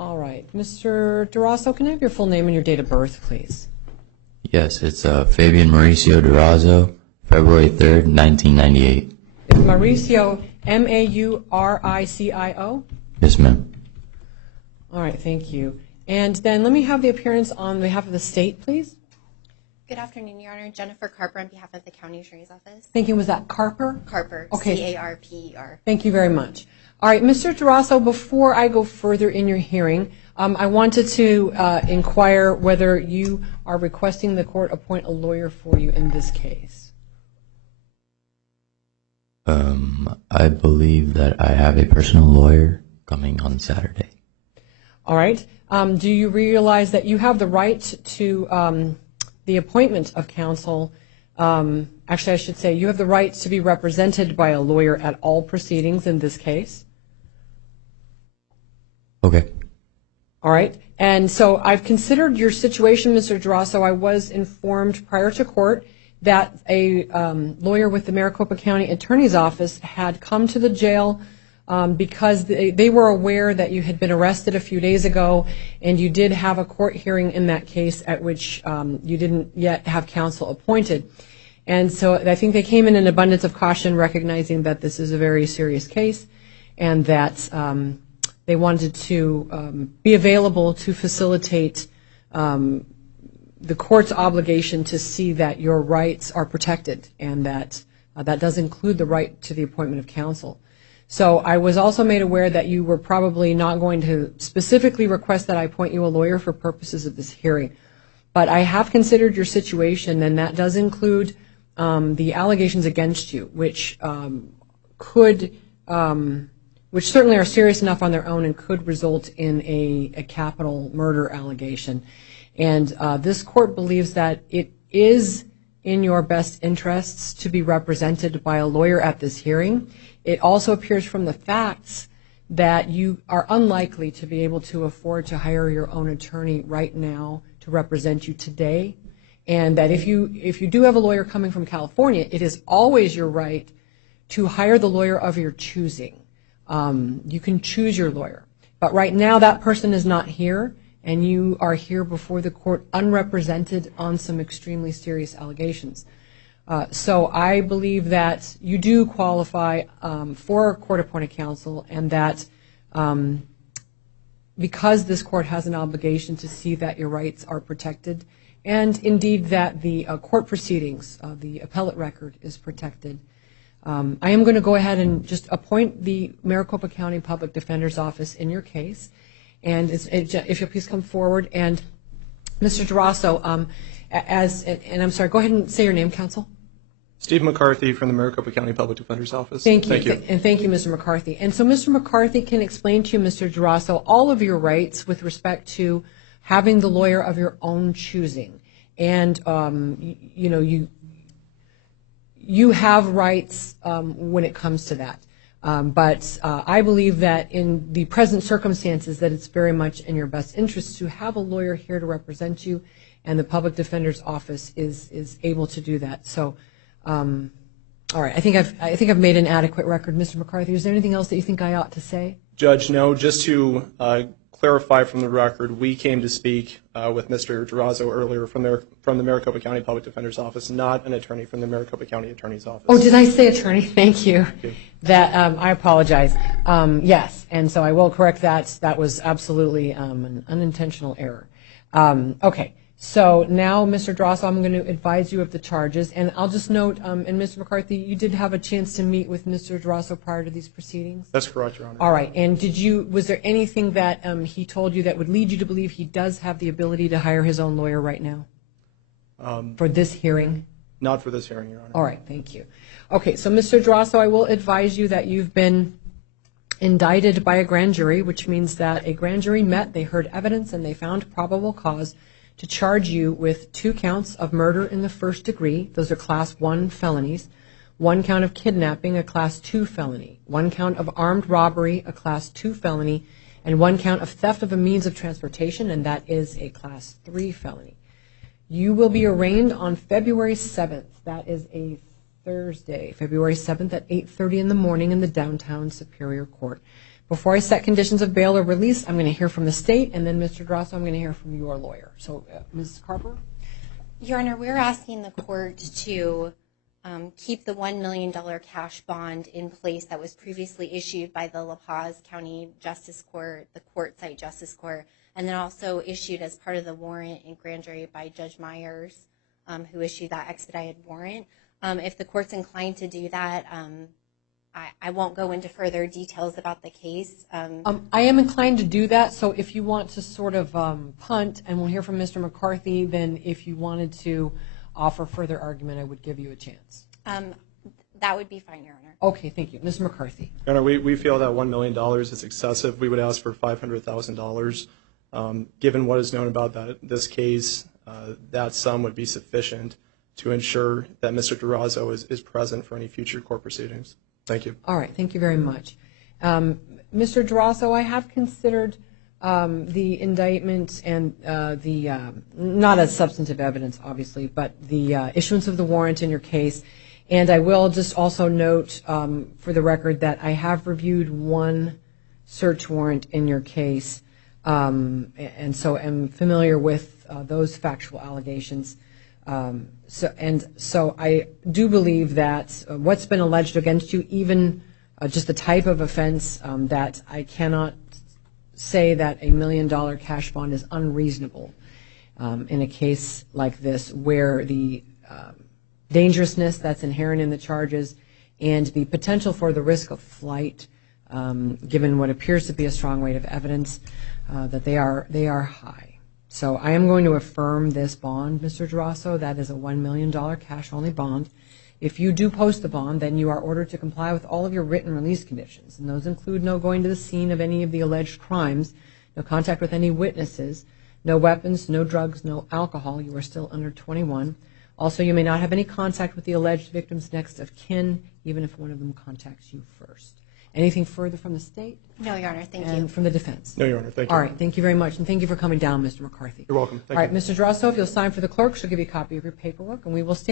All right. Mr. Durazo, can I have your full name and your date of birth, please? Yes, it's Fabian Mauricio Durazo, February 3rd, 1998. Is Mauricio Mauricio? Yes, ma'am. All right, thank you. And then let me have the appearance on behalf of the state, please. Good afternoon, Your Honor. Jennifer Carper on behalf of the County Attorney's Office. Thank you. Was that Carper? Carper, Okay. C-A-R-P-E-R. Thank you very much. All right, Mr. Durazo, before I go further in your hearing, I wanted to inquire whether you are requesting the court appoint a lawyer for you in this case. I believe that I have a personal lawyer coming on Saturday. All right. Do you realize that you have the right to the appointment of counsel? Actually, I should say you have the right to be represented by a lawyer at all proceedings in this case. Okay. All right. And so I've considered your situation, Mr. Durazo. I was informed prior to court that a lawyer with the Maricopa County Attorney's Office had come to the jail because they were aware that you had been arrested a few days ago, and you did have a court hearing in that case at which you didn't yet have counsel appointed. And so I think they came in an abundance of caution, recognizing that this is a very serious case and that they wanted to be available to facilitate the court's obligation to see that your rights are protected, and that that does include the right to the appointment of counsel. So I was also made aware that you were probably not going to specifically request that I appoint you a lawyer for purposes of this hearing. But I have considered your situation, and that does include the allegations against you, which which certainly are serious enough on their own and could result in a capital murder allegation. And this court believes that it is in your best interests to be represented by a lawyer at this hearing. It also appears from the facts that you are unlikely to be able to afford to hire your own attorney right now to represent you today, and that if you do have a lawyer coming from California, it is always your right to hire the lawyer of your choosing. You can choose your lawyer. But right now that person is not here, and you are here before the court unrepresented on some extremely serious allegations. So I believe that you do qualify for court-appointed counsel, and that because this court has an obligation to see that your rights are protected, and indeed that the court proceedings, the appellate record is protected, I am going to go ahead and just appoint the Maricopa County Public Defender's Office in your case. And if you'll please come forward. And Mr. Durazo, and I'm sorry, go ahead and say your name, counsel. Steve McCarthy from the Maricopa County Public Defender's Office. Thank you. And thank you, Mr. McCarthy. And so Mr. McCarthy can explain to you, Mr. Durazo, all of your rights with respect to having the lawyer of your own choosing. And, you have rights when it comes to that. But I believe that in the present circumstances that it's very much in your best interest to have a lawyer here to represent you, and the Public Defender's Office is able to do that. So, all right, I think I've made an adequate record, Mr. McCarthy. Is there anything else that you think I ought to say? Judge, no. Just to clarify from the record, we came to speak with Mr. Durazo earlier from the Maricopa County Public Defender's Office, not an attorney from the Maricopa County Attorney's Office. Oh, did I say attorney? Thank you. Thank you. That I apologize. Yes, and so I will correct that. That was absolutely an unintentional error. Okay. So now, Mr. Durazo, I'm going to advise you of the charges. And I'll just note, and Mr. McCarthy, you did have a chance to meet with Mr. Durazo prior to these proceedings? That's correct, Your Honor. All right. And was there anything that he told you that would lead you to believe he does have the ability to hire his own lawyer right now for this hearing? Not for this hearing, Your Honor. All right. Thank you. Okay. So, Mr. Durazo, I will advise you that you've been indicted by a grand jury, which means that a grand jury met, they heard evidence, and they found probable cause to charge you with 2 counts of murder in the first degree. Those are Class 1 felonies. 1 count of kidnapping, a Class 2 felony. 1 count of armed robbery, a Class 2 felony. And 1 count of theft of a means of transportation, and that is a Class 3 felony. You will be arraigned on February 7th. That is a Thursday, February 7th at 8:30 in the morning in the downtown Superior Court. Before I set conditions of bail or release, I'm going to hear from the state, and then Mr. Durazo, I'm going to hear from your lawyer. So, Ms. Carper? Your Honor, we're asking the court to keep the $1 million cash bond in place that was previously issued by the La Paz County Justice Court, the Courtside Justice Court, and then also issued as part of the warrant in grand jury by Judge Myers, who issued that expedited warrant. If the court's inclined to do that, I won't go into further details about the case. I am inclined to do that, so if you want to sort of punt, and we'll hear from Mr. McCarthy, then if you wanted to offer further argument, I would give you a chance. That would be fine, Your Honor. Okay, thank you. Ms. McCarthy. Your Honor, we feel that $1 million is excessive. We would ask for $500,000. Given what is known about this case, that sum would be sufficient to ensure that Mr. Durazo is present for any future court proceedings. Thank you. All right, thank you very much. Mr. Durazo, I have considered the indictment and not as substantive evidence, obviously, but the issuance of the warrant in your case. And I will just also note for the record that I have reviewed one search warrant in your case, and so am familiar with those factual allegations. So I do believe that what's been alleged against you, even just the type of offense, that I cannot say that $1 million cash bond is unreasonable in a case like this, where the dangerousness that's inherent in the charges and the potential for the risk of flight, given what appears to be a strong weight of evidence, that they are high. So I am going to affirm this bond, Mr. Durazo. That is a $1 million cash-only bond. If you do post the bond, then you are ordered to comply with all of your written release conditions, and those include no going to the scene of any of the alleged crimes, no contact with any witnesses, no weapons, no drugs, no alcohol. You are still under 21. Also, you may not have any contact with the alleged victim's next of kin, even if one of them contacts you first. Anything further from the state? No, Your Honor, thank you. And from the defense? No, Your Honor, thank you. All right, thank you very much, and thank you for coming down, Mr. McCarthy. You're welcome. Thank All right, you. Mr. Durazo, if you'll sign for the clerk, she'll give you a copy of your paperwork, and we will stand.